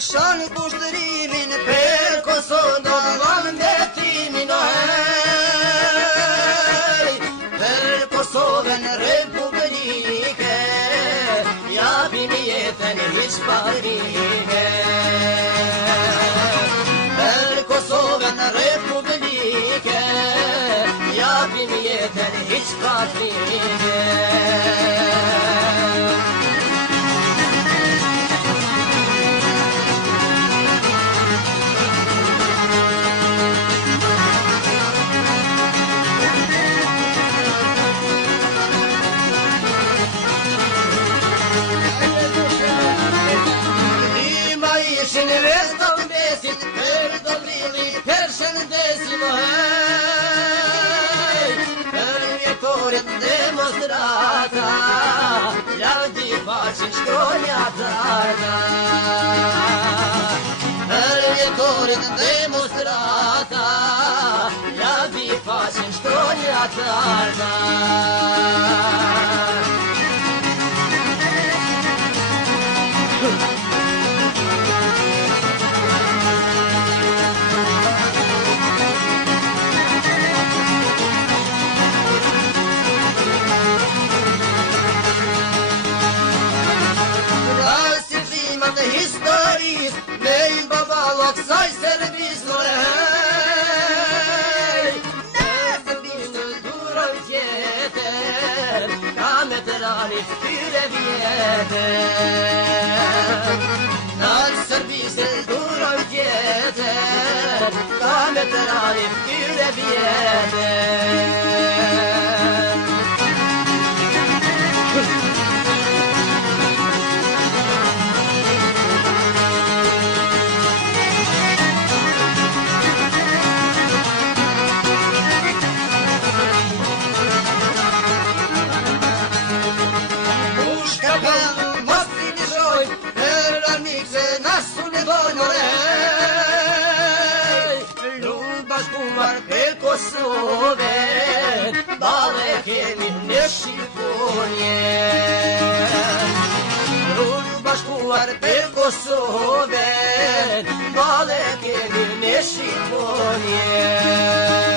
Shanë kushtërimin për Kosovën do dhanë betimin për Kosovën republike japim jetën hiç parike për Kosovën republike japim jetën hiç parike Ishin vesh të mbesit, për do vrili, për shëndesim për vjetorit demonstrata, lavdi faqin shkronjata për vjetorit demonstrata, lavdi faqin shkronjata historis me i babalok saj servis ne servis në duroj tjetër ka me të rani tyre vjetër në servis në duroj tjetër ka me të rani tyre vjetër Kosovën, bale kemi në Shqiponje Rullë bashkuar për Kosovën, bale kemi në Shqiponje